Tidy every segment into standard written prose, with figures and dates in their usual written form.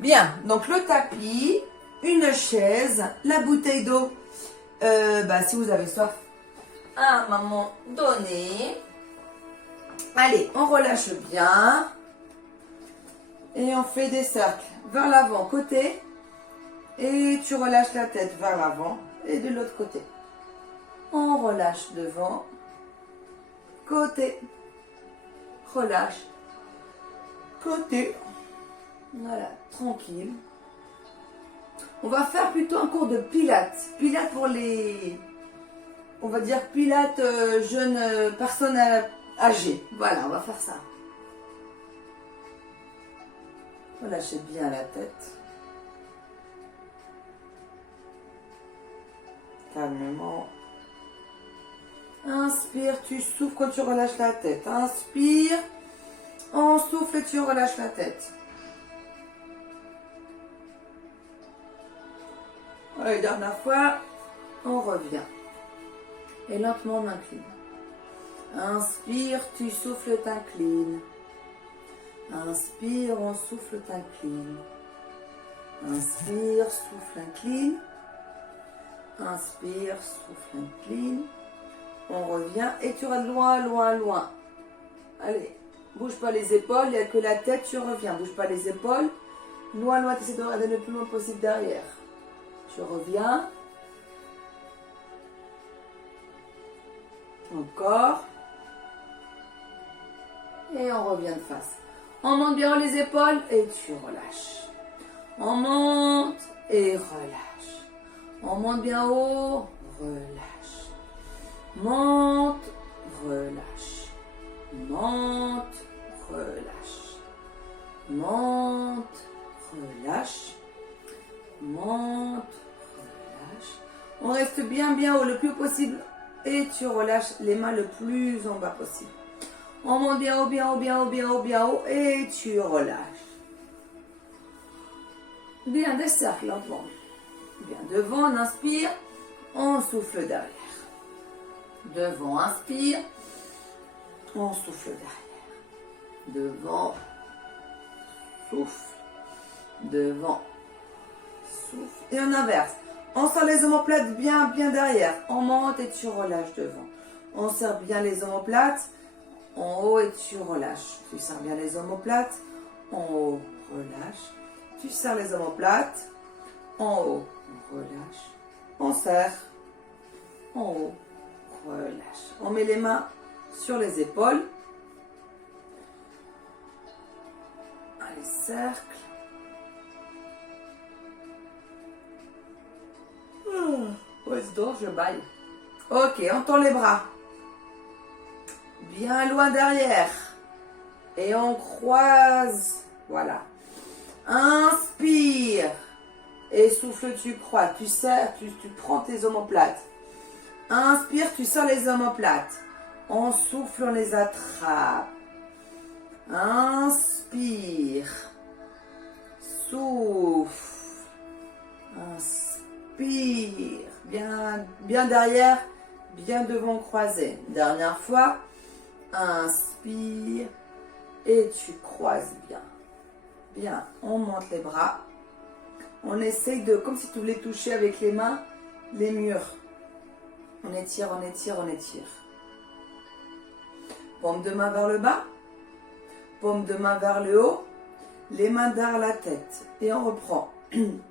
Bien, donc le tapis, une chaise, la bouteille d'eau, si vous avez soif, à un moment donné. Allez, on relâche bien. Et on fait des cercles vers l'avant, côté. Et tu relâches la tête vers l'avant et de l'autre côté. On relâche devant, côté. Relâche, côté. Voilà, tranquille. On va faire plutôt un cours de pilates. Pilates pour les, on va dire pilates jeunes personnes âgées. Voilà, on va faire ça. Relâchez bien la tête. Calmement. Inspire, tu souffles quand tu relâches la tête. Inspire, on souffle et tu relâches la tête. Allez, dernière fois, on revient. Et lentement on incline. Inspire, tu souffles, t'inclines. Inspire, on souffle, t'incline. Inspire, souffle, incline. Inspire, souffle, incline. On revient et tu restes loin, loin, loin. Allez, bouge pas les épaules, il n'y a que la tête, tu reviens. Bouge pas les épaules. Loin, loin, tu essaies de regarder le plus loin possible derrière. Tu reviens. Encore. Et on revient de face. On monte bien les épaules et tu relâches. On monte et relâche. On monte bien haut, relâche. Monte, relâche. Monte, relâche. Monte, relâche. Monte, relâche. On reste bien haut le plus possible et tu relâches les mains le plus en bas possible. On monte bien haut, bien haut, bien haut, bien haut, bien haut et tu relâches. Bien des cercles lentement. Bien devant, on inspire, on souffle derrière. Devant, inspire, on souffle derrière. Devant, souffle. Devant, souffle. Et on inverse. On serre les omoplates bien derrière. On monte et tu relâches devant. On serre bien les omoplates en haut et tu relâches. Tu serres bien les omoplates en haut, relâche. Tu serres les omoplates en haut, relâche. On serre en haut, relâche. On met les mains sur les épaules. Allez, cercle. Donc je baille. Ok, on tend les bras. Bien loin derrière. Et on croise. Voilà. Inspire. Et souffle, tu crois. Tu serres, tu prends tes omoplates. Inspire, tu sors les omoplates. On souffle, on les attrape. Inspire. Souffle. Inspire. Bien derrière, bien devant croisé. Dernière fois. Inspire. Et tu croises bien. Bien, on monte les bras. On essaye de, comme si tu voulais toucher avec les mains, les murs. On étire, on étire, on étire. Paume de main vers le bas. Paume de main vers le haut. Les mains derrière la tête. Et on reprend.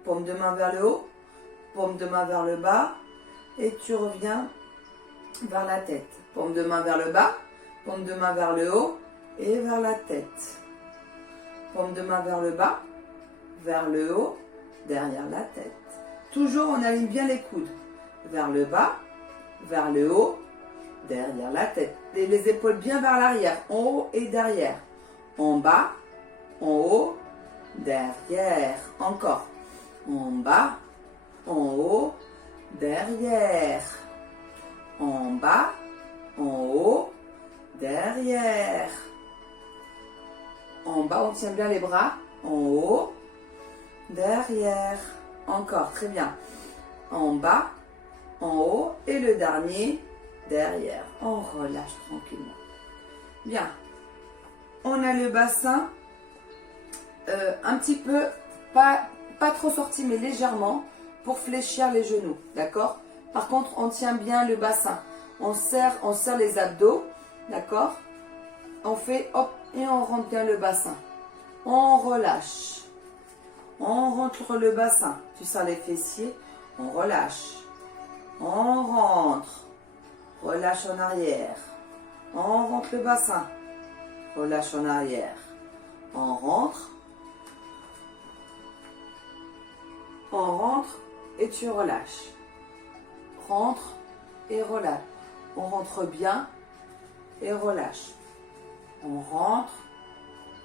Paume de main vers le haut. Paume de main vers le bas. Et tu reviens vers la tête. Paume de main vers le bas. Paume de main vers le haut. Et vers la tête. Paume de main vers le bas. Vers le haut. Derrière la tête. Toujours, on aligne bien les coudes. Vers le bas, vers le haut, derrière la tête. Et les épaules bien vers l'arrière, en haut et derrière. En bas, en haut, derrière. Encore. En bas, en haut, derrière. En bas, en haut, derrière. En bas, on tient bien les bras. En haut, derrière. Encore, très bien. En bas, en haut et le dernier derrière. On relâche tranquillement. Bien. On a le bassin un petit peu pas trop sorti, mais légèrement, pour fléchir les genoux, d'accord? Par contre, on tient bien le bassin. On serre les abdos, d'accord? On fait hop et on rentre bien le bassin. On relâche. On rentre le bassin. Tu sens les fessiers, on relâche. On rentre. Relâche en arrière. On rentre le bassin. Relâche en arrière. On rentre. On rentre et tu relâches. Rentre et relâche. On rentre bien et relâche. On rentre,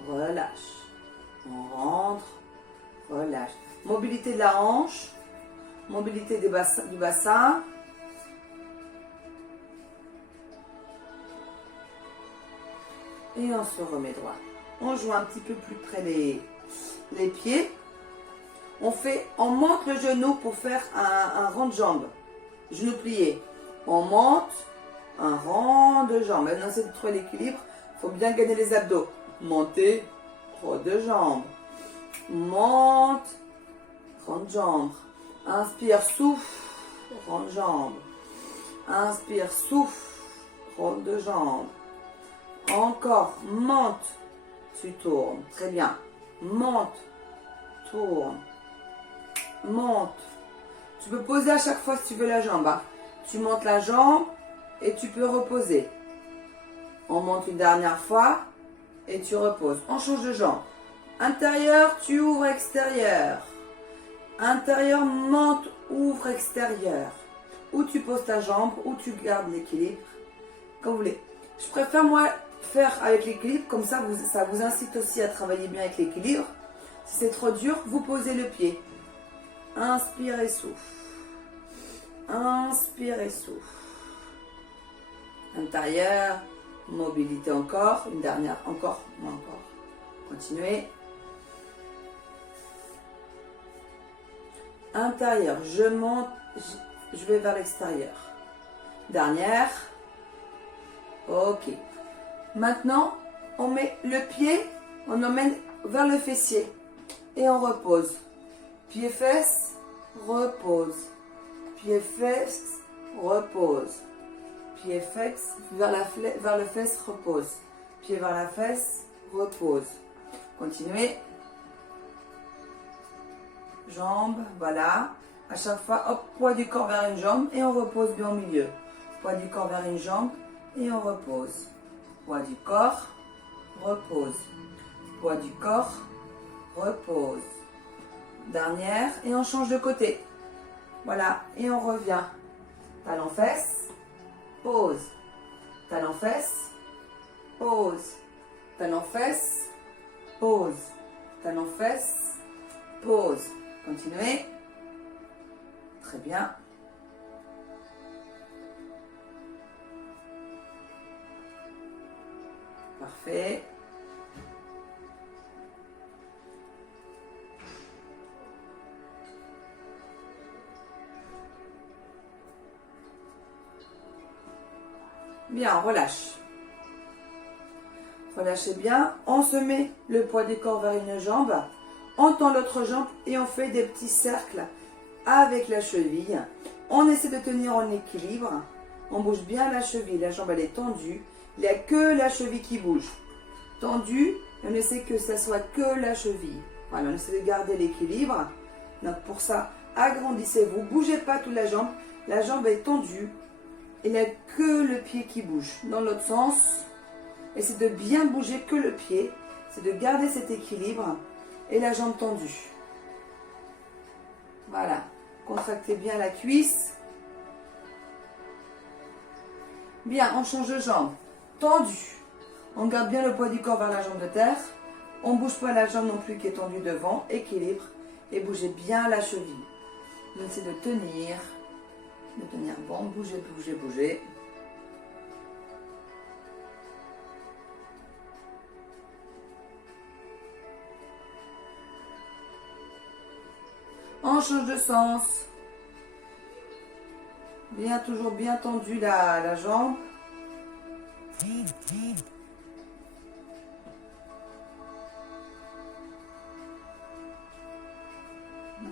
relâche. On rentre, relâche. Mobilité de la hanche. Mobilité du bassin. Et on se remet droit. On joue un petit peu plus près les pieds. On monte le genou pour faire un rond de jambe. Genou plié. On monte un rond de jambe. Maintenant, c'est de trouver l'équilibre. Il faut bien gagner les abdos. Monter, rond de jambe. Monte, rond de jambe. Inspire, souffle, rond de jambe. Inspire, souffle, rond de jambe. Encore, monte, tu tournes. Très bien. Monte, tourne. Monte. Tu peux poser à chaque fois si tu veux la jambe. Hein. Tu montes la jambe et tu peux reposer. On monte une dernière fois et tu reposes. On change de jambe. Intérieur, tu ouvres extérieur. Intérieur, monte, ouvre extérieur. Ou tu poses ta jambe, ou tu gardes l'équilibre. Comme vous voulez. Je préfère moi faire avec l'équilibre, comme ça vous incite aussi à travailler bien avec l'équilibre. Si c'est trop dur, vous posez le pied. Inspire et souffle. Inspire et souffle. Intérieur, mobilité encore, une dernière, encore. Continuez. Intérieur, je monte, je vais vers l'extérieur. Dernière. Ok. Maintenant, on met le pied, on emmène vers le fessier et on repose. Pied-fesse, repose. Pied-fesse, repose. Pied-fesse, vers le fesse, repose. Pied vers la fesse, repose. Continuez. Jambe, voilà. À chaque fois, hop, poids du corps vers une jambe et on repose bien au milieu. Poids du corps vers une jambe et on repose. Poids du corps, repose. Poids du corps, repose. Dernière et on change de côté. Voilà, et on revient. Talon fesse, pause. Talon fesse, pause. Talon fesse, pause. Talon fesse, pause. Continuez. Très bien. Parfait. Bien, on relâche. Relâchez bien. On se met le poids du corps vers une jambe. On tend l'autre jambe et on fait des petits cercles avec la cheville. On essaie de tenir en équilibre. On bouge bien la cheville. La jambe, elle est tendue. Il n'y a que la cheville qui bouge. Tendue. On essaie que ça soit que la cheville. Voilà, on essaie de garder l'équilibre. Donc pour ça, agrandissez-vous. Bougez pas toute la jambe. La jambe est tendue. Il n'y a que le pied qui bouge. Dans l'autre sens, essayez de bien bouger que le pied. C'est de garder cet équilibre et la jambe tendue. Voilà. Contractez bien la cuisse. Bien, on change de jambe. Tendue. On garde bien le poids du corps vers la jambe de terre. On ne bouge pas la jambe non plus qui est tendue devant. Équilibre. Et bougez bien la cheville. On essaie de tenir. De tenir bon. Bougez, bougez, bougez. On change de sens. Bien, toujours bien tendu la jambe.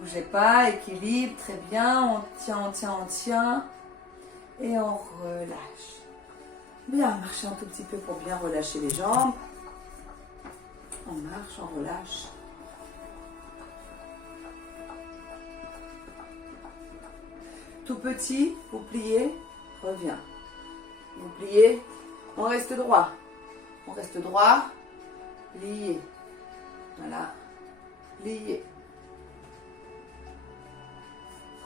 bougez pas, équilibre, très bien. On tient, on tient, on tient. Et on relâche. Bien, marchez un tout petit peu pour bien relâcher les jambes. On marche, on relâche. Tout petit, vous pliez, reviens. Vous pliez, on reste droit. On reste droit, pliez. Voilà, pliez.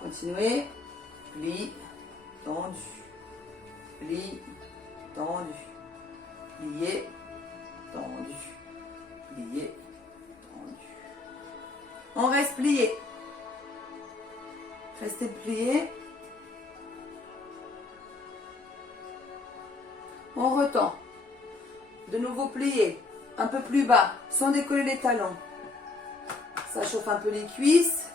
Continuez, plie, tendu. Plie, tendu. Pliez, tendu. Plié, tendu. On reste plié. Restez plié. On retend. De nouveau plié. Un peu plus bas, sans décoller les talons. Ça chauffe un peu les cuisses.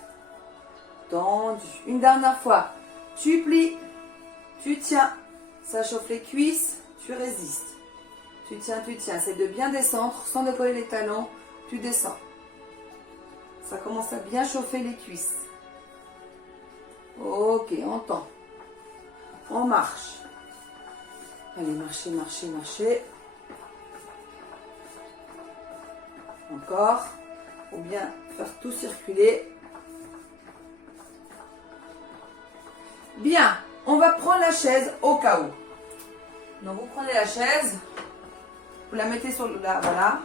Tendu. Une dernière fois. Tu plies. Tu tiens. Ça chauffe les cuisses. Tu résistes. Tu tiens, tu tiens. C'est de bien descendre sans décoller les talons. Tu descends. Ça commence à bien chauffer les cuisses. Ok, on tend. On marche. Allez, marchez, marchez, marchez. Encore. Faut bien faire tout circuler. Bien. On va prendre la chaise au cas où. Donc, vous prenez la chaise. Vous la mettez sur là, voilà.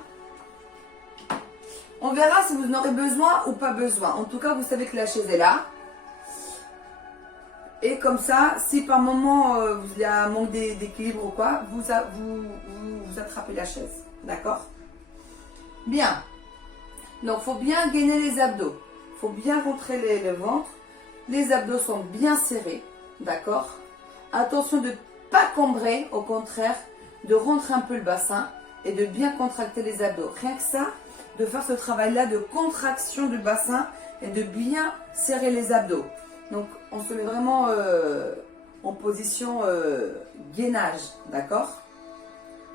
On verra si vous en aurez besoin ou pas besoin. En tout cas, vous savez que la chaise est là. Et comme ça, si par moment il y a un manque d'équilibre ou quoi, vous attrapez la chaise. D'accord? Bien. Donc, il faut bien gainer les abdos. Il faut bien rentrer le ventre. Les abdos sont bien serrés. D'accord? Attention de ne pas cambrer. Au contraire, de rentrer un peu le bassin et de bien contracter les abdos. Rien que ça, de faire ce travail-là de contraction du bassin et de bien serrer les abdos. Donc, on se met vraiment en position gainage, d'accord?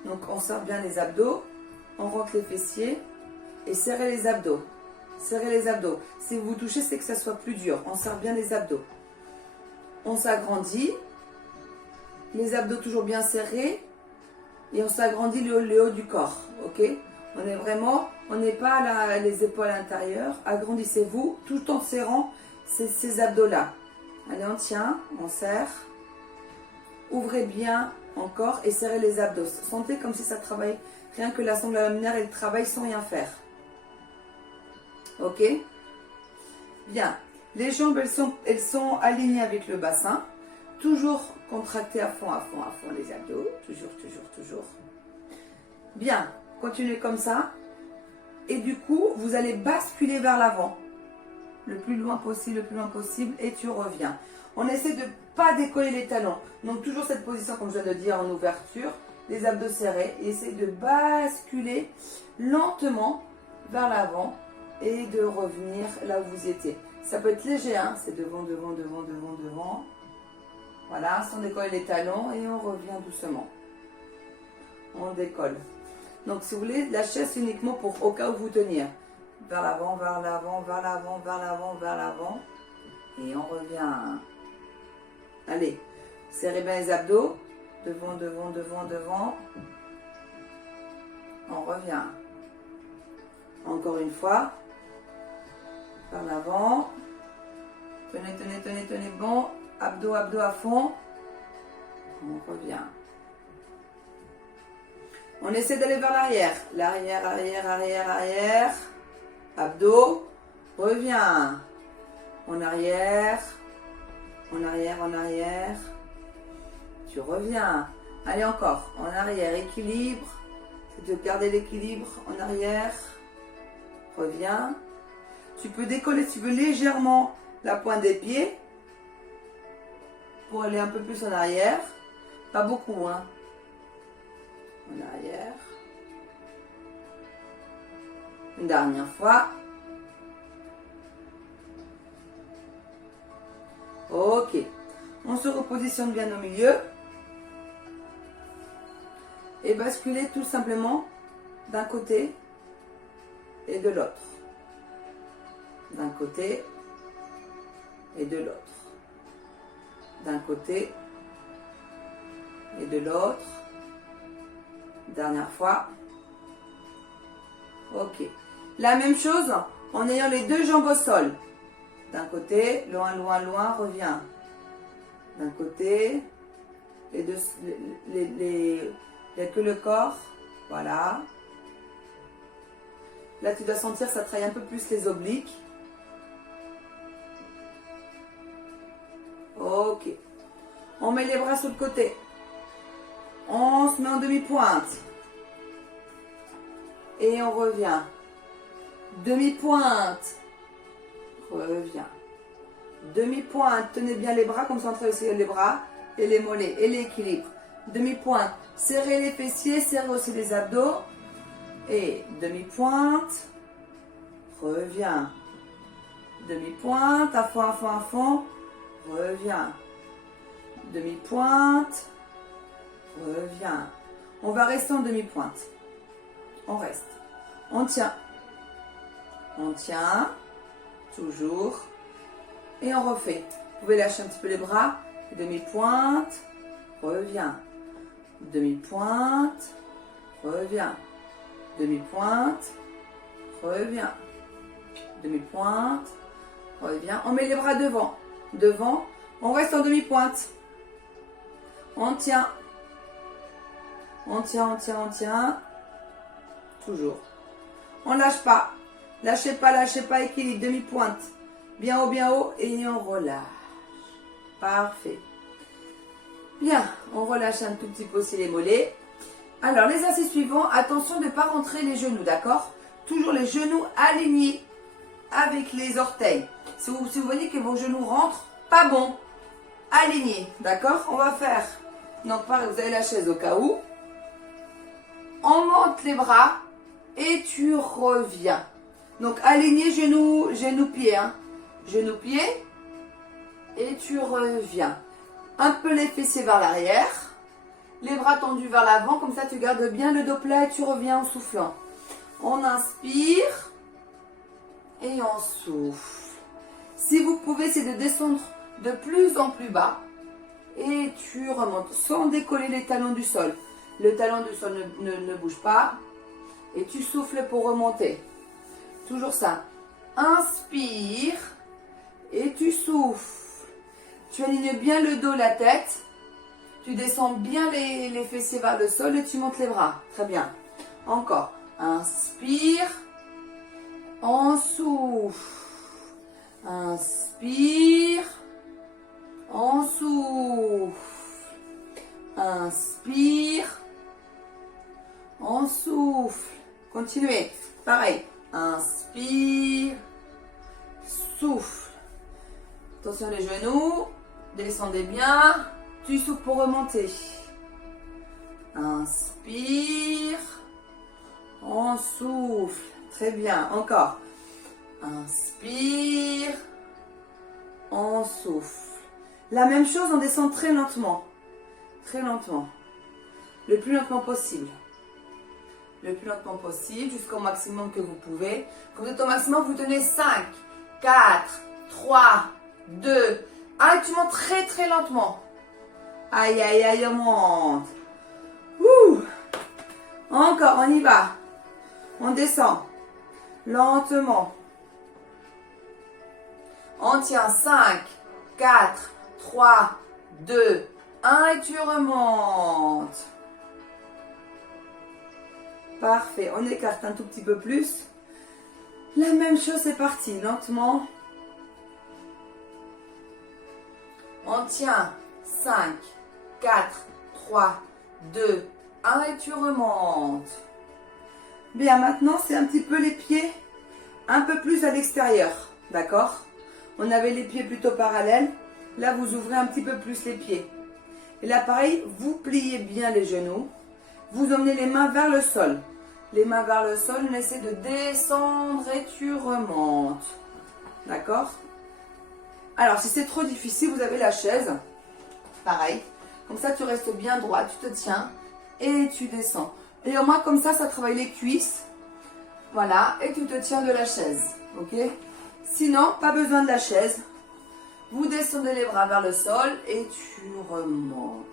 Donc, on serre bien les abdos, on rentre les fessiers et serrez les abdos. Serrez les abdos. Si vous vous touchez, c'est que ça soit plus dur. On serre bien les abdos. On s'agrandit. Les abdos toujours bien serrés. Et on s'agrandit le haut du corps, ok? On est vraiment, on n'est pas là, les épaules à l'intérieur. Agrandissez-vous tout en serrant ces abdos-là. Allez, on tient, on serre. Ouvrez bien encore et serrez les abdos. Sentez comme si ça travaille. Rien que la sangle laminaire, elle travaille sans rien faire. Ok? Bien. Les jambes, elles sont alignées avec le bassin. Toujours contractées à fond les abdos. Toujours, toujours, toujours. Bien. Continuez comme ça. Et du coup, vous allez basculer vers l'avant. Le plus loin possible, et tu reviens. On essaie de ne pas décoller les talons. Donc toujours cette position, comme je viens de dire, en ouverture, les abdos serrés. Et essayez de basculer lentement vers l'avant et de revenir là où vous étiez. Ça peut être léger, hein, c'est devant, devant, devant, devant, devant. Voilà, sans décoller les talons et on revient doucement. On décolle. Donc si vous voulez, la chaise c'est uniquement pour au cas où vous tenir. Vers l'avant, vers l'avant, vers l'avant, vers l'avant, vers l'avant. Et on revient. Allez, serrez bien les abdos. Devant, devant, devant, devant. On revient. Encore une fois. Vers l'avant. Tenez, tenez, tenez, tenez bon. Abdos, abdos à fond. On revient. On essaie d'aller vers l'arrière. L'arrière, arrière, arrière, arrière. Abdos. Reviens. En arrière. En arrière, en arrière. Tu reviens. Allez encore. En arrière, équilibre. C'est de garder l'équilibre en arrière. Reviens. Tu peux décoller si tu veux légèrement la pointe des pieds. Pour aller un peu plus en arrière. Pas beaucoup, hein. En arrière. Une dernière fois. Ok. On se repositionne bien au milieu. Et basculer tout simplement d'un côté et de l'autre. D'un côté et de l'autre. D'un côté et de l'autre. Dernière fois. Ok. La même chose en ayant les deux jambes au sol. D'un côté, loin, loin, loin, reviens. D'un côté, les deux, que le corps. Voilà. Là, tu dois sentir, ça travaille un peu plus les obliques. Ok. On met les bras sur le côté. On se met en demi-pointe. Et on revient. Demi-pointe. Reviens. Demi-pointe. Tenez bien les bras comme ça on travaille les bras et les mollets et l'équilibre. Demi-pointe. Serrez les fessiers, serrez aussi les abdos. Et demi-pointe. Reviens. Demi-pointe. À fond, à fond, à fond. Reviens. Demi-pointe. Reviens. On va rester en demi-pointe. On reste. On tient. On tient. Toujours. Et on refait. Vous pouvez lâcher un petit peu les bras. Demi-pointe. Reviens. Demi-pointe. Reviens. Demi-pointe. Reviens. Demi-pointe. Reviens. On met les bras devant. Devant. On reste en demi-pointe. On tient. On tient, on tient, on tient. Toujours. On lâche pas. Lâchez pas, équilibre. Demi-pointe. Bien haut, et on relâche. Parfait. Bien, on relâche un tout petit peu aussi les mollets. Alors, les exercices suivants, attention de ne pas rentrer les genoux, d'accord? Toujours les genoux alignés avec les orteils. Si vous voyez que vos genoux rentrent, pas bon. Alignés, d'accord? On va faire. Donc, pareil, vous avez la chaise au cas où. On monte les bras et tu reviens. Donc, aligné genoux-pieds. Hein. Genoux-pieds et tu reviens. Un peu les fessiers vers l'arrière. Les bras tendus vers l'avant. Comme ça, tu gardes bien le dos plat et tu reviens en soufflant. On inspire et on souffle. Si vous pouvez, c'est de descendre de plus en plus bas. Et tu remontes sans décoller les talons du sol. Le talon du sol ne bouge pas. Et tu souffles pour remonter. Toujours ça. Inspire. Et tu souffles. Tu alignes bien le dos, la tête. Tu descends bien les fessiers vers le sol et tu montes les bras. Très bien. Encore. Inspire. On souffle. Inspire. On souffle. Inspire. On souffle. Continuez. Pareil. Inspire. Souffle. Attention les genoux. Descendez bien. Tu souffles pour remonter. Inspire. On souffle. Très bien. Encore. Inspire. On souffle. La même chose, on descend très lentement. Très lentement. Le plus lentement possible. Le plus lentement possible, jusqu'au maximum que vous pouvez. Quand vous êtes au maximum, vous tenez 5, 4, 3, 2, 1. Et tu montes très très lentement. Aïe, aïe, aïe, on monte. Ouh. Encore, on y va. On descend. Lentement. On tient 5, 4, 3, 2, 1 et tu remontes. Parfait. On écarte un tout petit peu plus. La même chose, c'est parti. Lentement. On tient 5, 4, 3, 2, 1 et tu remontes. Bien, maintenant, c'est un petit peu les pieds un peu plus à l'extérieur. D'accord? On avait les pieds plutôt parallèles. Là, vous ouvrez un petit peu plus les pieds. Et là, pareil, vous pliez bien les genoux. Vous emmenez les mains vers le sol. Les mains vers le sol, on essaie de descendre et tu remontes. D'accord? Alors, si c'est trop difficile, vous avez la chaise. Pareil. Comme ça, tu restes bien droit, tu te tiens et tu descends. Et au moins, comme ça travaille les cuisses. Voilà, et tu te tiens de la chaise. Ok? Sinon, pas besoin de la chaise. Vous descendez les bras vers le sol et tu remontes.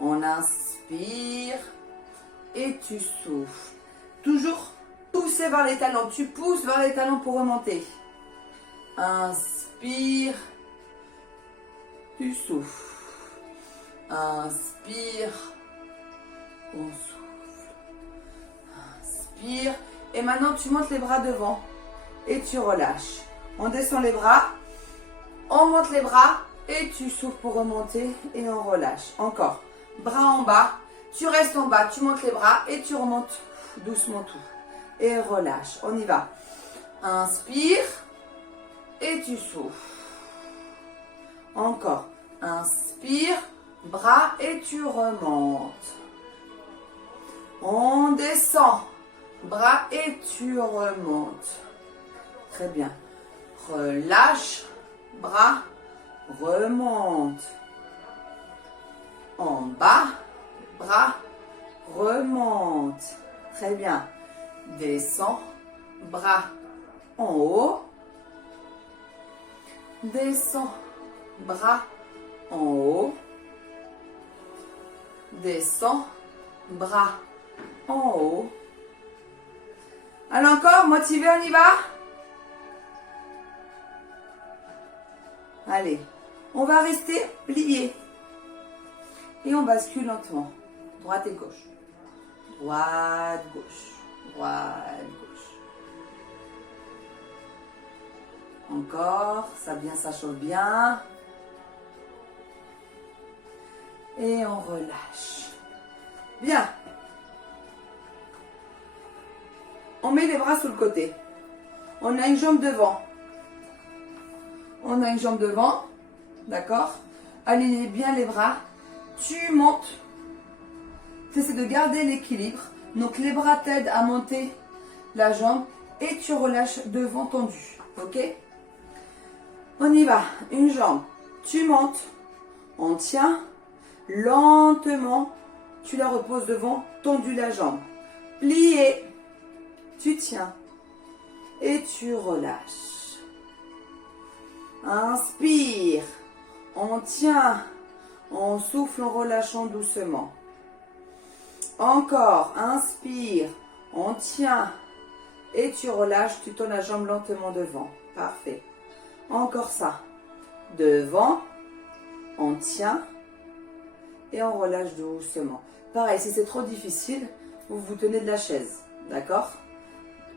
On inspire et tu souffles. Toujours pousser vers les talons. Tu pousses vers les talons pour remonter. Inspire. Tu souffles. Inspire. On souffle. Inspire. Et maintenant, tu montes les bras devant. Et tu relâches. On descend les bras. On monte les bras. Et tu souffles pour remonter. Et on relâche. Encore. Bras en bas. Tu restes en bas. Tu montes les bras. Et tu remontes doucement tout. Et relâche. On y va. Inspire. Et tu souffles. Encore. Inspire. Bras et tu remontes. On descend. Bras et tu remontes. Très bien. Relâche. Bras. Remonte. En bas. Bras. Remonte. Très bien. Descends. Bras en haut. Descends. Bras en haut. Descends. Bras en haut. Allez encore, motivé, on y va? Allez, on va rester plié. Et on bascule lentement. Droite et gauche. Droite, gauche. Droite, gauche. Encore, ça chauffe bien. Et on relâche. Bien. On met les bras sous le côté. On a une jambe devant. On a une jambe devant. D'accord? Alignez bien les bras. Tu montes. Tu essaies de garder l'équilibre. Donc les bras t'aident à monter la jambe. Et tu relâches devant tendu. Ok? On y va. Une jambe. Tu montes. On tient. Lentement. Tu la reposes devant. Tendu la jambe. Plié. Tu tiens. Et tu relâches. Inspire. On tient. On souffle en relâchant doucement. Encore. Inspire. On tient. Et tu relâches. Tu tournes la jambe lentement devant. Parfait. Encore ça. Devant. On tient. Et on relâche doucement. Pareil, si c'est trop difficile, vous vous tenez de la chaise. D'accord?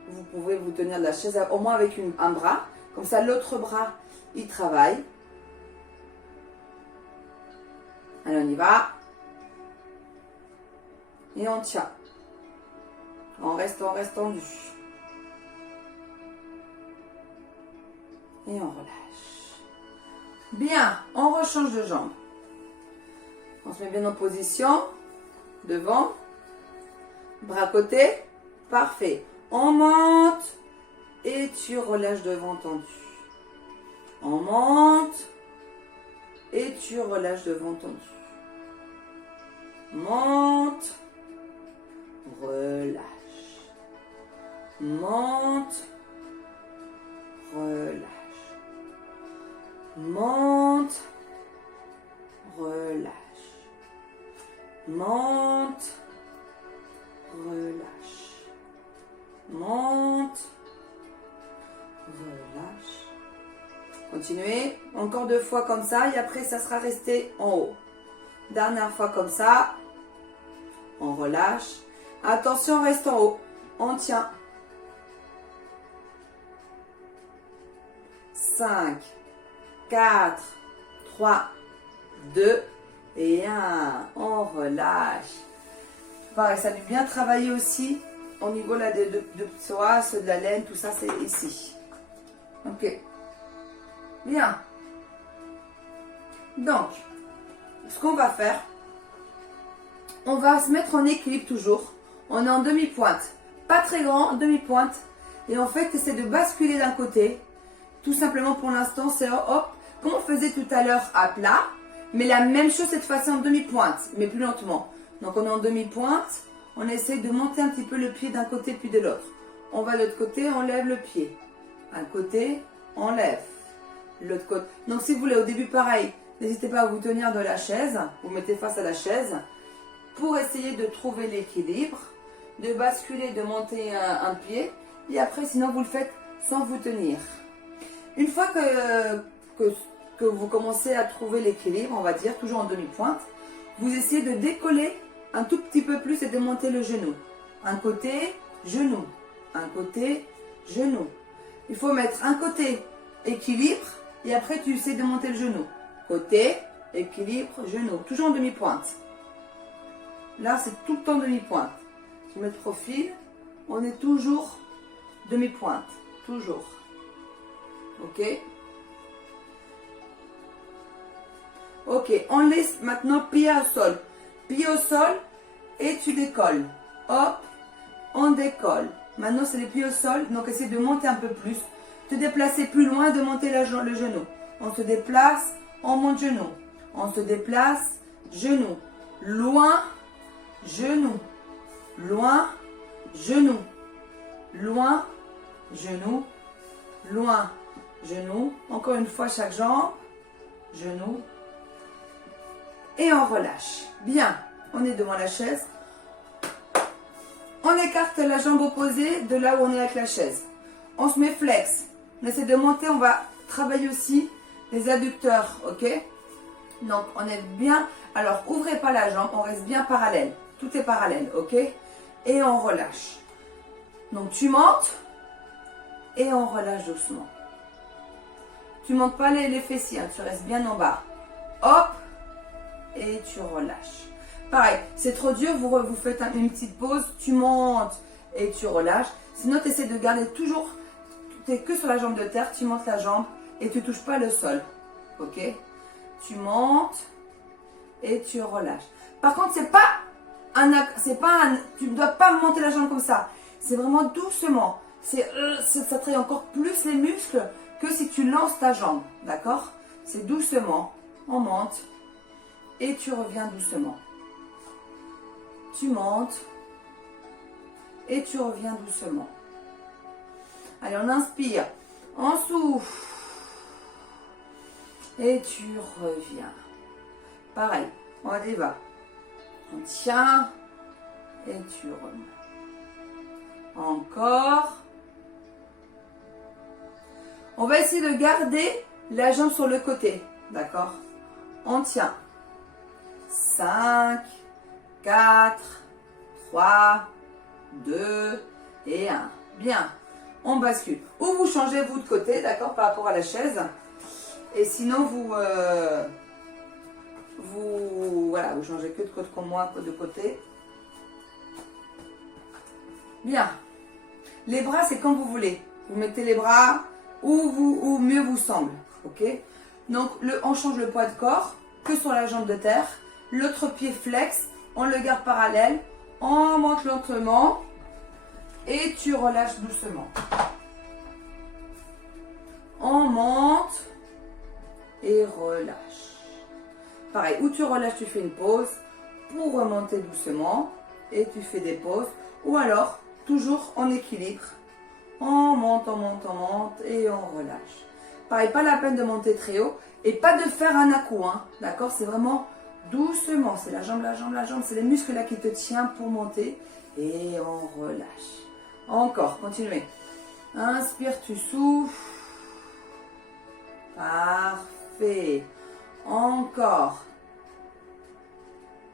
Vous pouvez vous tenir de la chaise, au moins avec un bras. Comme ça, l'autre bras, il travaille. Allez, on y va. Et on tient. On reste tendu. Et on relâche. Bien, on rechange de jambe. On se met bien en position. Devant. Bras côté. Parfait. On monte. Et tu relâches devant tendu. On monte. Et tu relâches devant tendu. Monte. Relâche. Monte. Relâche. Monte. Relâche. Monte. Relâche. Monte. Relâche. Continuez. Encore 2 fois comme ça. Et après, ça sera resté en haut. Dernière fois comme ça. On relâche. Attention, reste en haut. On tient. 5, 4, 3, 2 et 1. On relâche. Pareil, ça a dû bien travailler aussi au niveau là, de psoas, de la laine, tout ça, c'est ici. Ok. Bien. Donc, ce qu'on va faire, on va se mettre en équilibre toujours. On est en demi-pointe. Pas très grand, demi-pointe. Et en fait, c'est de basculer d'un côté. Tout simplement pour l'instant, c'est hop, comme on faisait tout à l'heure à plat. Mais la même chose cette fois-ci en demi-pointe, mais plus lentement. Donc on est en demi-pointe. On essaie de monter un petit peu le pied d'un côté puis de l'autre. On va de l'autre côté, on lève le pied. Un côté, on lève. l'autre côté. Donc si vous voulez, au début pareil, n'hésitez pas à vous tenir de la chaise, vous mettez face à la chaise pour essayer de trouver l'équilibre, de basculer, de monter un pied, et après sinon vous le faites sans vous tenir. Une fois que vous commencez à trouver l'équilibre, on va dire, toujours en demi-pointe, vous essayez de décoller un tout petit peu plus et de monter le genou. Un côté, genou. Un côté, genou. Il faut mettre un côté équilibre et après tu essaies de monter le genou. Côté, équilibre, genou. Toujours en demi-pointe. Là, c'est tout le temps demi-pointe. Je mets le profil. On est toujours demi-pointe. Toujours. Ok? Ok, on laisse maintenant pied au sol. Pied au sol et tu décolles. Hop, on décolle. Maintenant, c'est les pieds au sol. Donc, essaie de monter un peu plus. Te déplacer plus loin, de monter le genou. On se déplace, on monte genou. On se déplace, genou. Loin, genou. Loin, genou. Loin, genou. Loin, genou. Encore une fois, chaque jambe. Genou. Et on relâche. Bien, on est devant la chaise. On écarte la jambe opposée de là où on est avec la chaise. On se met flex. On essaie de monter, on va travailler aussi les adducteurs, ok? Donc, on est bien. Alors, ouvrez pas la jambe, on reste bien parallèle. Tout est parallèle, ok? Et on relâche. Donc, tu montes et on relâche doucement. Tu montes pas les fessiers, hein, tu restes bien en bas. Hop, et tu relâches. Pareil, c'est trop dur, vous faites une petite pause, tu montes et tu relâches. Sinon, tu essaies de garder toujours, tu n'es que sur la jambe de terre, tu montes la jambe et tu ne touches pas le sol. Ok? Tu montes et tu relâches. Par contre, tu ne dois pas monter la jambe comme ça. C'est vraiment doucement. Ça travaille encore plus les muscles que si tu lances ta jambe. D'accord? C'est doucement. On monte et tu reviens doucement. Tu montes et tu reviens doucement. Allez, on inspire, on souffle et tu reviens. Pareil, on y va. On tient et tu remets. Encore. On va essayer de garder la jambe sur le côté. D'accord? On tient. 5, 4, 3, 2 et 1. Bien. On bascule. Ou vous changez vous de côté, d'accord, par rapport à la chaise. Et sinon, vous changez que de côté comme moi, de côté. Bien. Les bras, c'est comme vous voulez. Vous mettez les bras où mieux vous semble. Ok? Donc, on change le poids de corps que sur la jambe de terre. L'autre pied flex, on le garde parallèle. On monte lentement et tu relâches doucement. On monte et relâche. Pareil, où tu relâches, tu fais une pause pour remonter doucement et tu fais des pauses. Ou alors, toujours en équilibre. On monte, on monte, on monte et on relâche. Pareil, pas la peine de monter très haut et pas de faire un à-coup, hein, d'accord? C'est vraiment doucement, c'est la jambe, c'est les muscles là qui te tiennent pour monter et on relâche. Encore, continuez. Inspire, tu souffles. Parfait. Encore.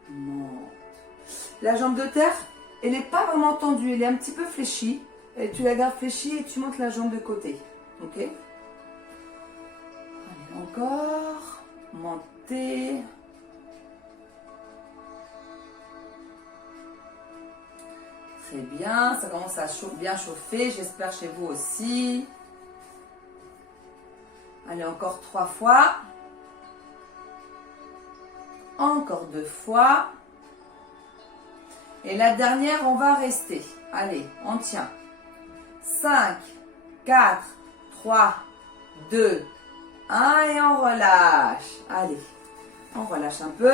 Monte. La jambe de terre, elle n'est pas vraiment tendue, elle est un petit peu fléchie. Et tu la gardes fléchie et tu montes la jambe de côté. Ok? Allez, encore. Montez. Très bien, ça commence à bien chauffer, j'espère chez vous aussi. Allez, encore 3 fois. Encore 2 fois. Et la dernière, on va rester. Allez, on tient. 5, 4, 3, 2, 1 et on relâche. Allez, on relâche un peu.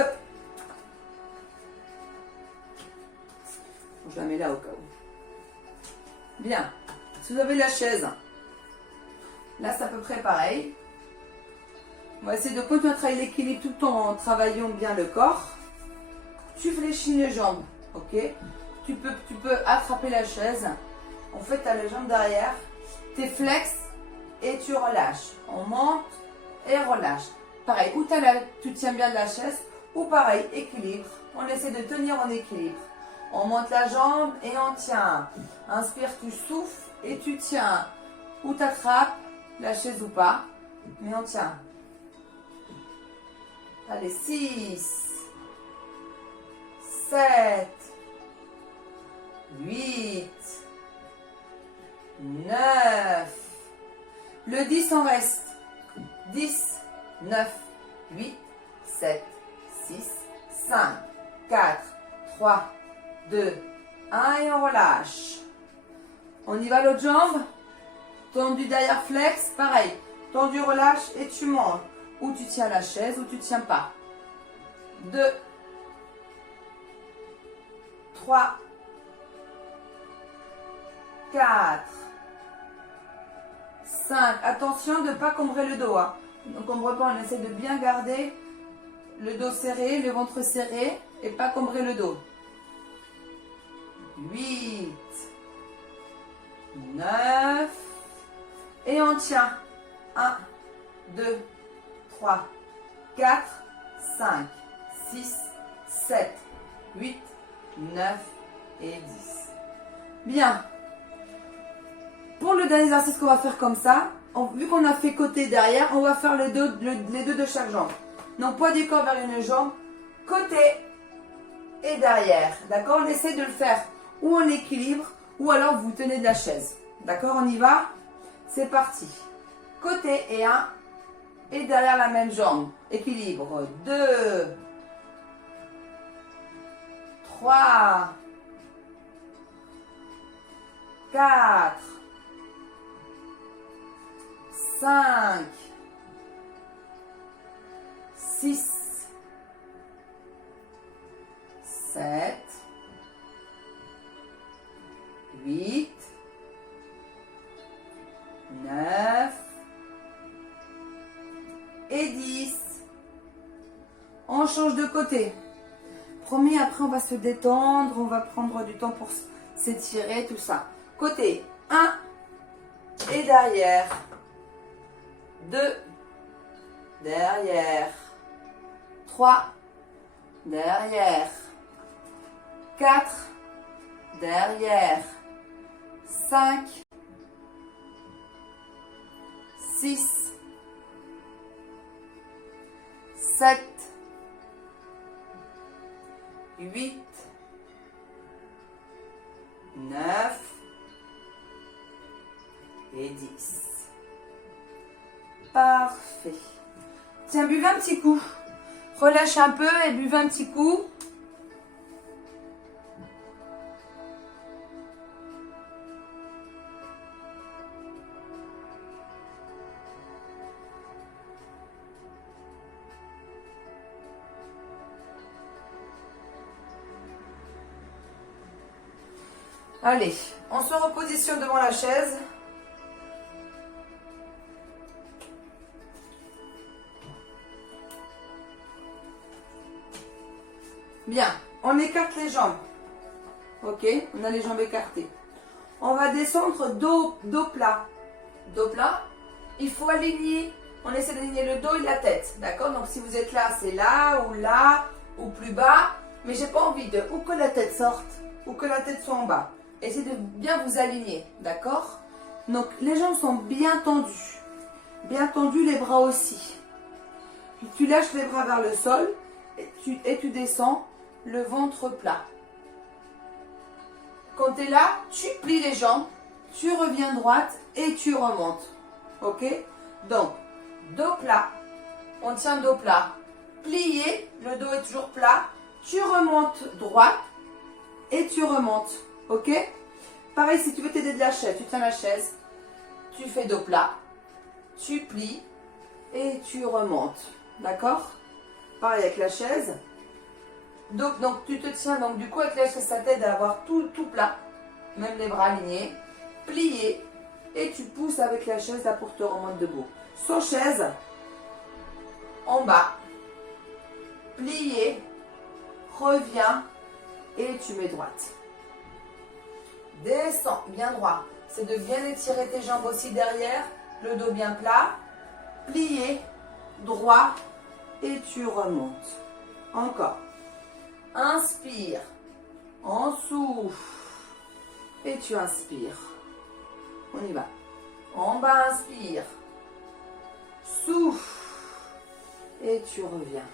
Je la mets là au cas où. Bien. Si vous avez la chaise, là c'est à peu près pareil. On va essayer de continuer à travailler l'équilibre tout en travaillant bien le corps. Tu fléchis les jambes, ok? Tu peux attraper la chaise. En fait, tu as les jambes derrière. Tu flexes et tu relâches. On monte et relâche. Pareil, ou tu tiens bien de la chaise, ou pareil, équilibre. On essaie de tenir en équilibre. On monte la jambe et on tient. Inspire, tu souffles et tu tiens. Ou tu attrapes la chaise ou pas, mais on tient. Allez, 6, 7, 8, 9. Le 10, on reste. 10, 9, 8, 7, 6, 5, 4, 3, 2, 1 et on relâche. On y va l'autre jambe. Tendu derrière, flex, pareil. Tendu, relâche et tu montes. Ou tu tiens la chaise ou tu ne tiens pas. 2, 3, 4, 5. Attention de ne pas combrer le dos. Hein. Donc on reprend, on essaie de bien garder le dos serré, le ventre serré et pas combrer le dos. 8, 9 et on tient. 1, 2, 3, 4, 5, 6, 7, 8, 9 et 10. Bien. Pour le dernier exercice qu'on va faire comme ça, vu qu'on a fait côté derrière, on va faire les deux de chaque jambe. Donc poids du corps vers une jambe, côté et derrière. D'accord? On essaie de le faire ou en équilibre ou alors vous tenez de la chaise. D'accord? On y va? C'est parti. Côté et 1 et derrière la même jambe. Équilibre. 2, 3, 4, 5, 6, 7, 8, 9 et 10. On change de côté. Promis, après on va se détendre, on va prendre du temps pour s'étirer, tout ça. Côté 1 et derrière. 2, derrière. 3, derrière. 4, derrière. 5, 6, 7, 8, 9 et 10. Parfait. Tiens, buvez un petit coup. Relâche un peu et buvez un petit coup. Allez, on se repositionne devant la chaise. Bien, on écarte les jambes. Ok, on a les jambes écartées. On va descendre dos plat. Dos plat, il faut aligner. On essaie d'aligner le dos et la tête. D'accord? Donc si vous êtes là, c'est là ou plus bas. Mais j'ai pas envie de ou que la tête sorte ou que la tête soit en bas. Essayez de bien vous aligner. D'accord? Donc les jambes sont bien tendues. Bien tendues, les bras aussi. Tu lâches les bras vers le sol et tu descends le ventre plat. Quand tu es là, tu plies les jambes, tu reviens droite et tu remontes. Ok? Donc, dos plat, on tient dos plat, plié, le dos est toujours plat, tu remontes droite et tu remontes. Ok? Pareil, si tu veux t'aider de la chaise, tu tiens la chaise, tu fais dos plat, tu plies et tu remontes. D'accord? Pareil avec la chaise. Donc tu te tiens, donc du coup avec la chaise, ça t'aide à avoir tout plat, même les bras alignés, pliés, et tu pousses avec la chaise là pour te remonter debout. Sans chaise, en bas, plié, reviens et tu mets droite. Descends, bien droit. C'est de bien étirer tes jambes aussi derrière, le dos bien plat, plié, droit et tu remontes. Encore. Inspire, en souffle et tu inspires. On y va. En bas, inspire, souffle et tu reviens.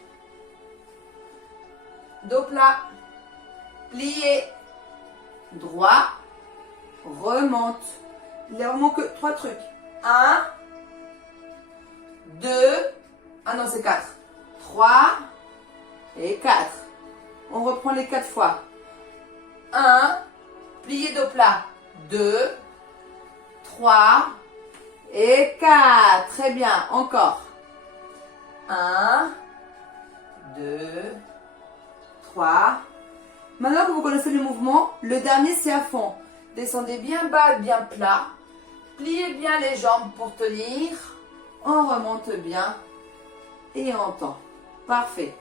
Dos plat, plié, droit, remonte. Il n'y a vraiment que 3 trucs. 1, 2, ah non c'est 4. 3 et 4. On reprend les 4 fois. 1, plié dos plat. 2, 3 et 4. Très bien, encore. 1, 2, 3. Maintenant que vous connaissez le mouvement, le dernier c'est à fond. Descendez bien bas, bien plat. Pliez bien les jambes pour tenir. On remonte bien et on tend. Parfait.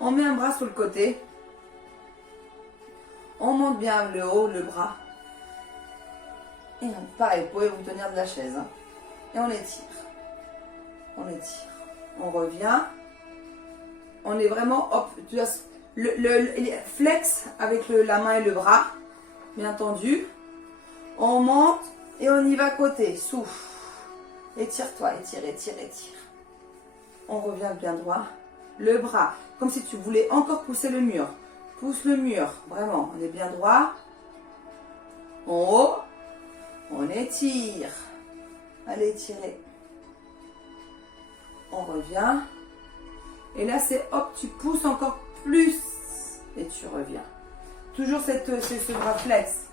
On met un bras sur le côté. On monte bien le haut, le bras. Et pareil, vous pouvez vous tenir de la chaise. Hein. Et on étire. On étire. On revient. On est vraiment, hop, le flex avec la main et le bras. Bien entendu. On monte et on y va côté. Souffle. Étire-toi, étire, étire, étire. On revient bien droit. Le bras, comme si tu voulais encore pousser le mur. Pousse le mur, vraiment. On est bien droit. En haut. On étire. Allez, étirez. On revient. Et là, c'est hop, tu pousses encore plus. Et tu reviens. Toujours ce bras flex.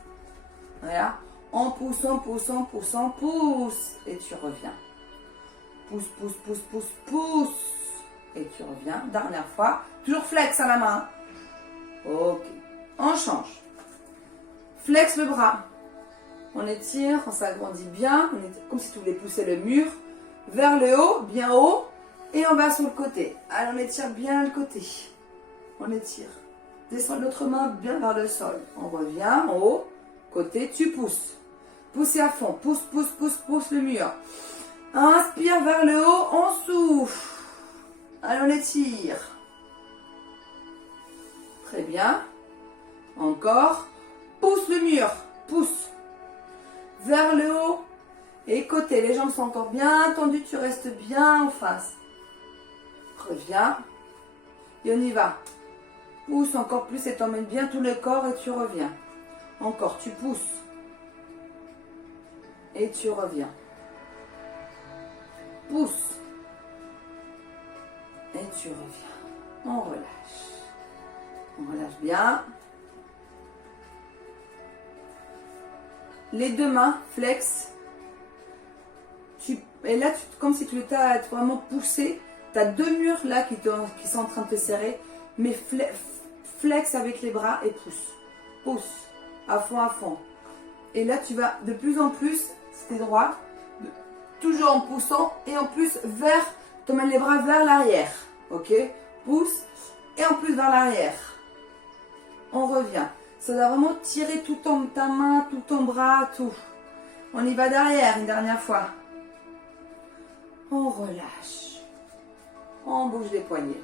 Voilà. On pousse, on pousse, on pousse, on pousse. Et tu reviens. Pousse, pousse, pousse, pousse, pousse. Et tu reviens. Dernière fois. Toujours flex à la main. Ok. On change. Flex le bras. On étire, on s'agrandit bien. On est comme si tu voulais pousser le mur. Vers le haut, bien haut. Et on va sur le côté. Allez, on étire bien le côté. On étire. Descends l'autre main bien vers le sol. On revient en haut. Côté, tu pousses. Poussez à fond. Pousse, pousse, pousse, pousse le mur. Inspire vers le haut. On souffle. Allez, on étire. Très bien. Encore. Pousse le mur. Pousse. Vers le haut. Et côté. Les jambes sont encore bien tendues. Tu restes bien en face. Reviens. Et on y va. Pousse encore plus et t'emmènes bien tout le corps et tu reviens. Encore, tu pousses. Et tu reviens. Pousse. Et tu reviens. On relâche. On relâche bien. Les deux mains, flex. Et là, comme si tu étais vraiment poussé. Tu as deux murs là qui sont en train de te serrer. Mais flex avec les bras et pousse. Pousse. À fond, à fond. Et là, tu vas de plus en plus, si tu es droit, toujours en poussant. Et en plus, tu mets les bras vers l'arrière. Ok? Pousse. Et en plus vers l'arrière. On revient. Ça doit vraiment tirer tout ta main, tout ton bras, tout. On y va derrière une dernière fois. On relâche. On bouge les poignets.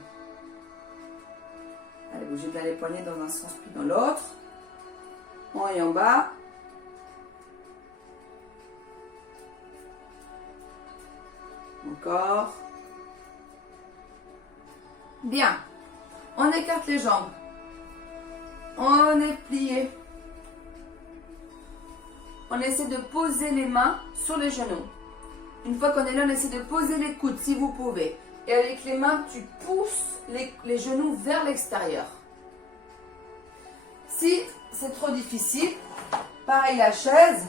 Allez, bougez bien les poignets dans un sens puis dans l'autre. En haut et en bas. Encore. Bien. On écarte les jambes. On est plié. On essaie de poser les mains sur les genoux. Une fois qu'on est là, on essaie de poser les coudes si vous pouvez. Et avec les mains, tu pousses les genoux vers l'extérieur. Si c'est trop difficile, pareil la chaise.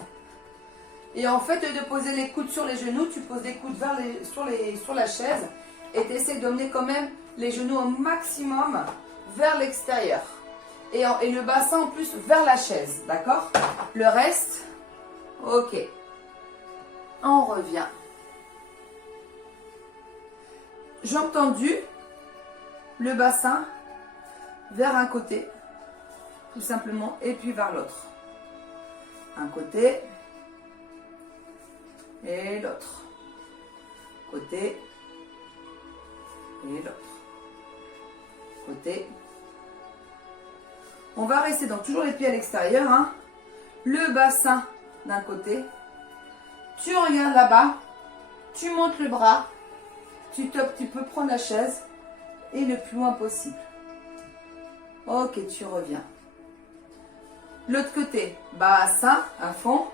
Et en fait, de poser les coudes sur les genoux, tu poses les coudes sur la chaise. Et tu essaies d'emmener quand même les genoux au maximum vers l'extérieur. Et le bassin en plus vers la chaise. D'accord? Le reste, ok. On revient. Jambes tendues, le bassin vers un côté, tout simplement, et puis vers l'autre. Un côté et l'autre. Côté et l'autre. Côté. On va rester donc toujours les pieds à l'extérieur. Hein. Le bassin d'un côté. Tu regardes là-bas. Tu montes le bras. Tu peux prendre la chaise et le plus loin possible. Ok, tu reviens. L'autre côté, bassin à fond.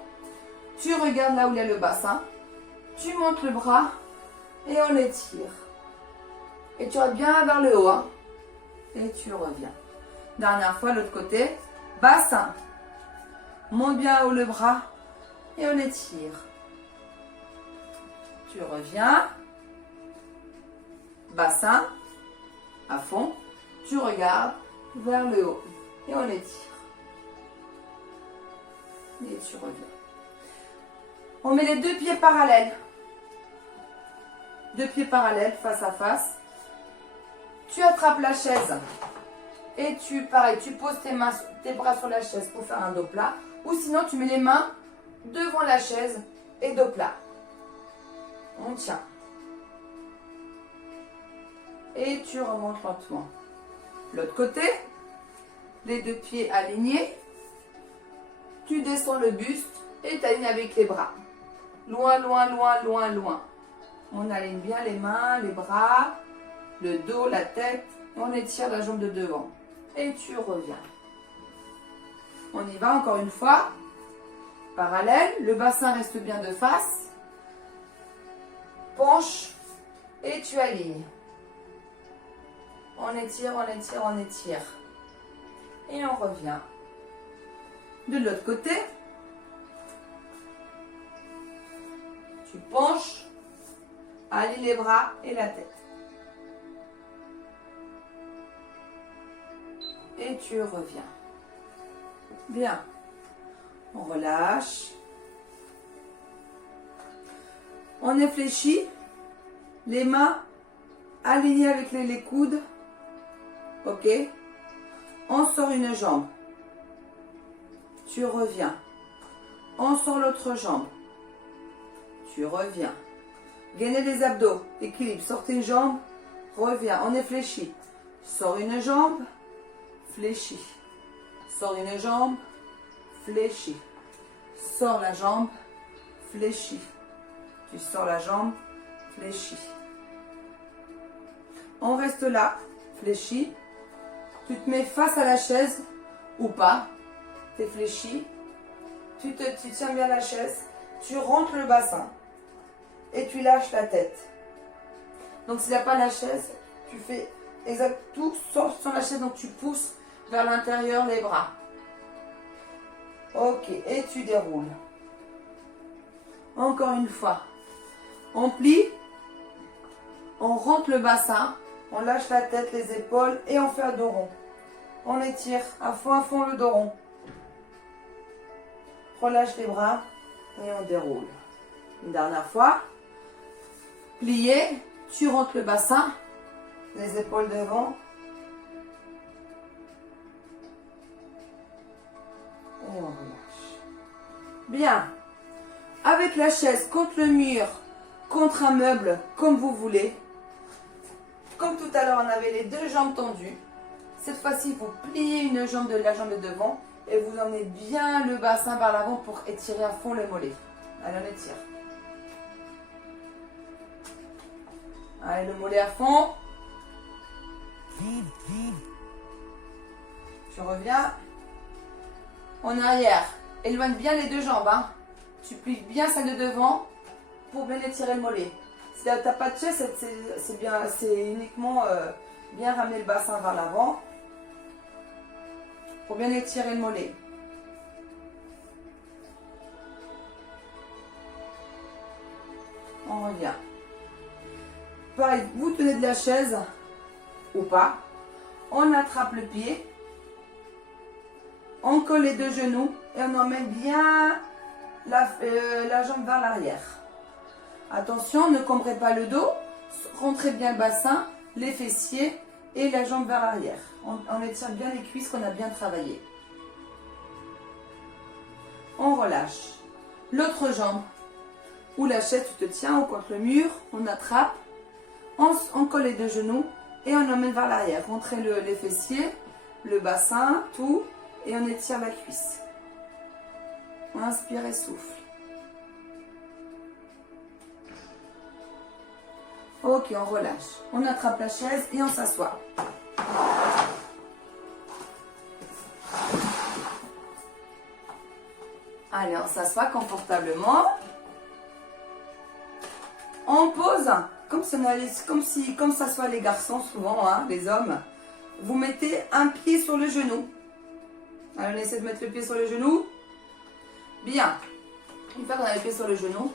Tu regardes là où il y a le bassin. Tu montes le bras et on étire. Et tu regardes bien vers le haut. Hein. Et tu reviens. Dernière fois, l'autre côté, bassin. Monte bien haut le bras et on étire. Tu reviens. Bassin à fond. Tu regardes vers le haut et on étire. Et tu reviens. On met les deux pieds parallèles. Deux pieds parallèles face à face. Tu attrapes la chaise. Et pareil, tu poses tes bras sur la chaise pour faire un dos plat. Ou sinon, tu mets les mains devant la chaise et dos plat. On tient. Et tu remontes lentement. L'autre côté, les deux pieds alignés. Tu descends le buste et tu alignes avec les bras. Loin, loin, loin, loin, loin. On aligne bien les mains, les bras, le dos, la tête. On étire la jambe de devant. Et tu reviens. On y va encore une fois. Parallèle, le bassin reste bien de face. Penche et tu alignes. On étire, on étire, on étire. Et on revient. De l'autre côté, tu penches, aligne les bras et la tête. Et tu reviens. Bien. On relâche. On infléchit. Les mains alignées avec les coudes. Ok. On sort une jambe. Tu reviens. On sort l'autre jambe. Tu reviens. Gainez les abdos. Équilibre. Sortez une jambe. Reviens. On est fléchi. Sors une jambe. Fléchi. Sors une jambe. Fléchi. Sors la jambe. Fléchi. Tu sors la jambe. Fléchi. On reste là. Fléchi. Tu te mets face à la chaise ou pas. Tu es fléchi. Tu tiens bien la chaise. Tu rentres le bassin. Et tu lâches la tête. Donc s'il n'y a pas la chaise, tu fais exact tout sans la chaise. Donc tu pousses vers l'intérieur les bras. Ok. Et tu déroules. Encore une fois. On plie. On rentre le bassin. On lâche la tête, les épaules et on fait un dos rond. On étire à fond le dos rond. Relâche les bras et on déroule. Une dernière fois. Plié, tu rentres le bassin, les épaules devant. Et on relâche. Bien. Avec la chaise contre le mur, contre un meuble, comme vous voulez. Comme tout à l'heure, on avait les deux jambes tendues. Cette fois-ci, vous pliez une jambe de la jambe de devant et vous emmenez bien le bassin vers l'avant pour étirer à fond le mollet. Allez, on étire. Allez, le mollet à fond. Tu reviens. En arrière. Éloigne bien les deux jambes. Hein. Tu plies bien celle de devant pour bien étirer le mollet. Si tu n'as pas de chaise, c'est uniquement bien ramener le bassin vers l'avant pour bien étirer le mollet. On revient. Pareil, vous tenez de la chaise ou pas. On attrape le pied. On colle les deux genoux et on emmène bien la jambe vers l'arrière. Attention, ne cambrez pas le dos. Rentrez bien le bassin, les fessiers et la jambe vers l'arrière. On étire bien les cuisses qu'on a bien travaillé. On relâche. L'autre jambe ou la chaise, tu te tiens ou contre le mur, on attrape, on colle les deux genoux et on emmène vers l'arrière. Rentrez les fessiers, le bassin, tout, et on étire la cuisse. On inspire et souffle. Ok, on relâche. On attrape la chaise et on s'assoit. Allez, on s'assoit confortablement. On pose, comme ça soit les garçons souvent, hein, les hommes. Vous mettez un pied sur le genou. Alors, on essaie de mettre le pied sur le genou. Bien. Une fois qu'on a le pied sur le genou,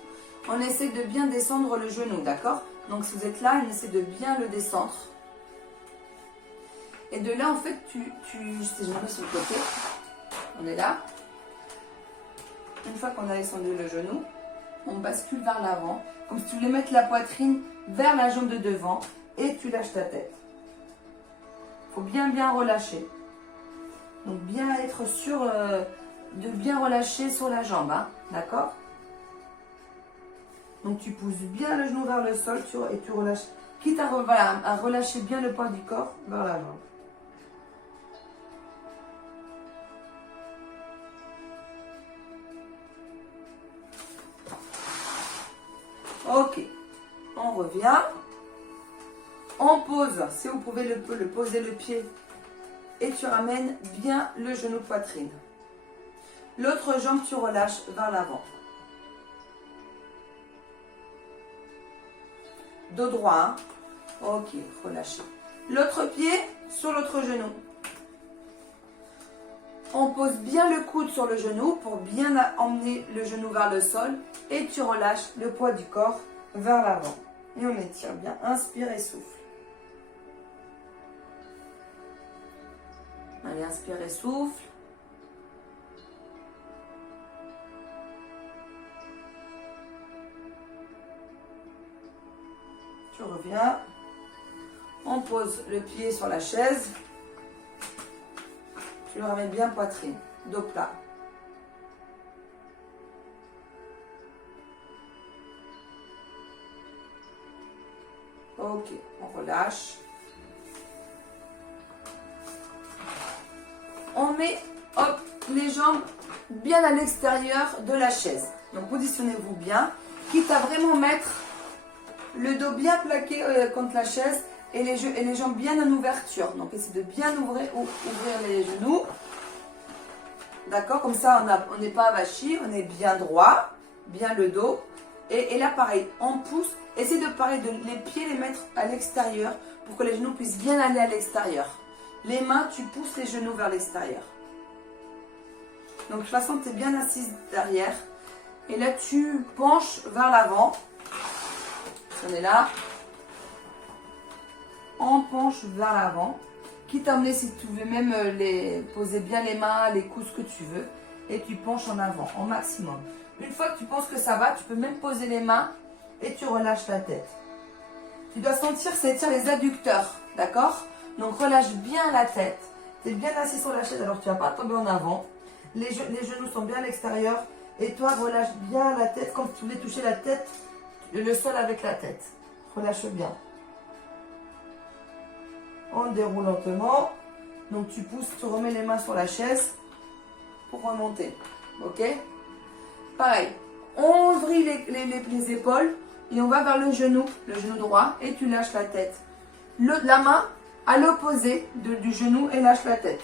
on essaie de bien descendre le genou, d'accord? Donc, si vous êtes là, on essaie de bien le descendre. Et de là, en fait, si je me mets sur le côté, on est là. Une fois qu'on a descendu le genou, on bascule vers l'avant, comme si tu voulais mettre la poitrine vers la jambe de devant et tu lâches ta tête. Il faut bien relâcher. Donc, bien être sûr de bien relâcher sur la jambe, hein, d'accord? Donc, tu pousses bien le genou vers le sol et tu relâches, quitte à relâcher bien le poids du corps vers la jambe. Ok, on revient. On pose, si vous pouvez le poser le pied et tu ramènes bien le genou poitrine. L'autre jambe, tu relâches vers l'avant. Dos droit, hein? Ok, relâchez. L'autre pied sur l'autre genou. On pose bien le coude sur le genou pour bien emmener le genou vers le sol et tu relâches le poids du corps vers l'avant. Et on étire bien. Inspire et souffle. Allez, inspire et souffle. Tu reviens. On pose le pied sur la chaise. Tu le ramènes bien poitrine, dos plat. Ok, on relâche. On met les jambes bien à l'extérieur de la chaise. Donc positionnez-vous bien, quitte à vraiment mettre le dos bien plaqué contre la chaise et les jambes bien en ouverture. Donc essayez de bien ouvrir les genoux. D'accord, comme ça on n'est pas avachi, on est bien droit, bien le dos. Et là pareil, on pousse, essayez de les pieds les mettre à l'extérieur pour que les genoux puissent bien aller à l'extérieur. Les mains, tu pousses les genoux vers l'extérieur. Donc de toute façon, tu es bien assise derrière. Et là, tu penches vers l'avant. On est là. On penche vers l'avant. Quitte à emmener, si tu veux même poser bien les mains, les coudes, ce que tu veux. Et tu penches en avant, au maximum. Une fois que tu penses que ça va, tu peux même poser les mains et tu relâches la tête. Tu dois sentir s'étire les adducteurs, d'accord? Donc relâche bien la tête. Tu es bien assis sur la chaise, alors tu ne vas pas tomber en avant. Les genoux sont bien à l'extérieur. Et toi, relâche bien la tête, comme si tu voulais toucher la tête, le sol avec la tête. Relâche bien. On déroule lentement. Donc tu pousses, tu remets les mains sur la chaise pour remonter. Ok? Pareil. On ouvrit les épaules et on va vers le genou droit et tu lâches la tête. La main à l'opposé du genou et lâche la tête.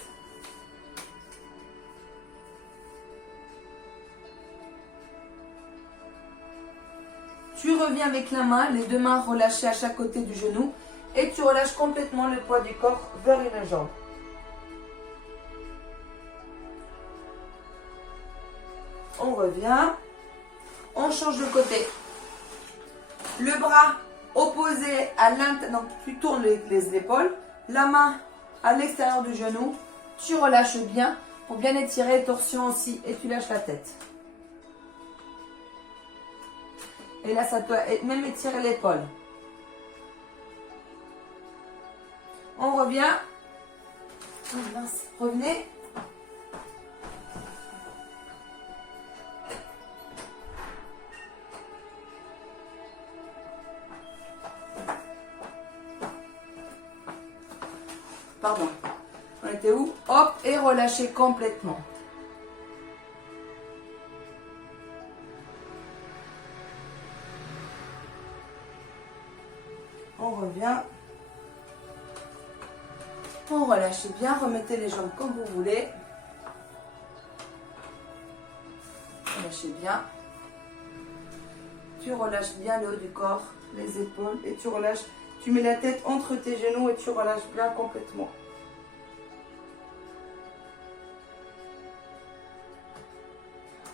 Tu reviens avec la main, les deux mains relâchées à chaque côté du genou et tu relâches complètement le poids du corps vers une jambe. On revient, on change de côté. Le bras opposé à l'intérieur, donc tu tournes les épaules, la main à l'extérieur du genou, tu relâches bien pour bien étirer, torsion aussi et tu lâches la tête. Et là, ça doit même étirer l'épaule. reviens. Oh, mince. Revenez. Pardon. On était où? Hop, et relâchez complètement. On revient. On relâche bien. Remettez les jambes comme vous voulez. Relâchez bien. Tu relâches bien le haut du corps, les épaules. Et tu relâches. Tu mets la tête entre tes genoux et tu relâches bien complètement.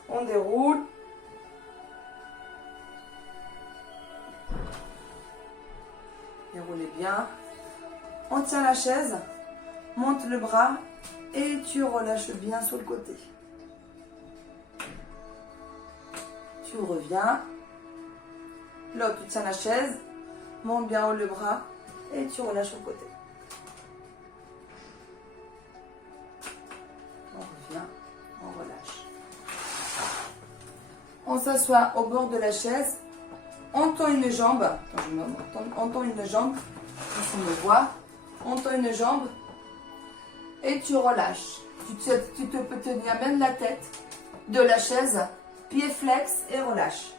On déroule. Déroulez bien. On tient la chaise. Monte le bras et tu relâches bien sur le côté. Tu reviens. Là, tu tiens la chaise. Monte bien haut le bras et tu relâches sur le côté. On revient. On relâche. On s'assoit au bord de la chaise. On tend une jambe. Attends, on tend une jambe. On me voit. On tend une jambe. Et tu relâches. Tu te peux tenir même la tête de la chaise. Pied flex et relâche.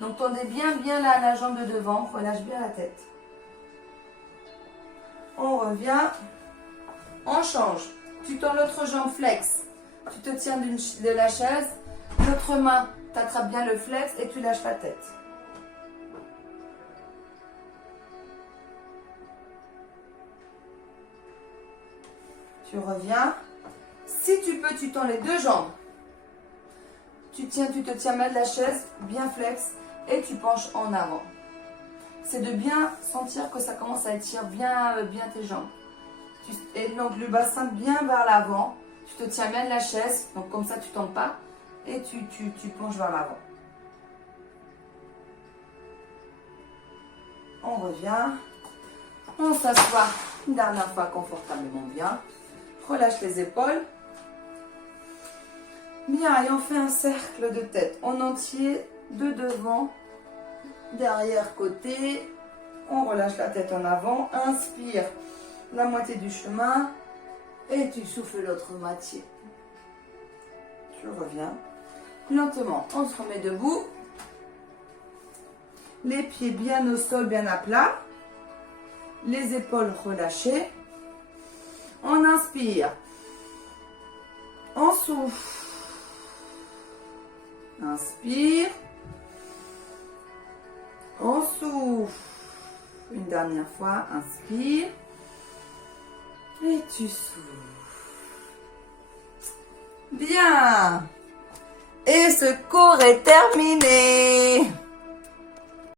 Donc tendez bien la jambe de devant. Relâche bien la tête. On revient. On change. Tu tends l'autre jambe flex. Tu te tiens de la chaise. L'autre main, tu attrapes bien le flex et tu lâches la tête. Tu reviens. Si tu peux, tu tends les deux jambes. Tu te tiens mal de la chaise, bien flex, et tu penches en avant. C'est de bien sentir que ça commence à étirer bien tes jambes. Et donc le bassin bien vers l'avant. Tu te tiens bien de la chaise, donc comme ça tu ne tombes pas. Et tu penches vers l'avant. On revient. On s'assoit une dernière fois confortablement bien. Relâche les épaules. Bien, et on fait un cercle de tête en entier, de devant, derrière, côté. On relâche la tête en avant. Inspire la moitié du chemin. Et tu souffles l'autre moitié. Tu reviens. Lentement, on se remet debout. Les pieds bien au sol, bien à plat. Les épaules relâchées. On inspire. On souffle. Inspire. On souffle. Une dernière fois, inspire. Et tu souffles. Bien. Et ce cours est terminé.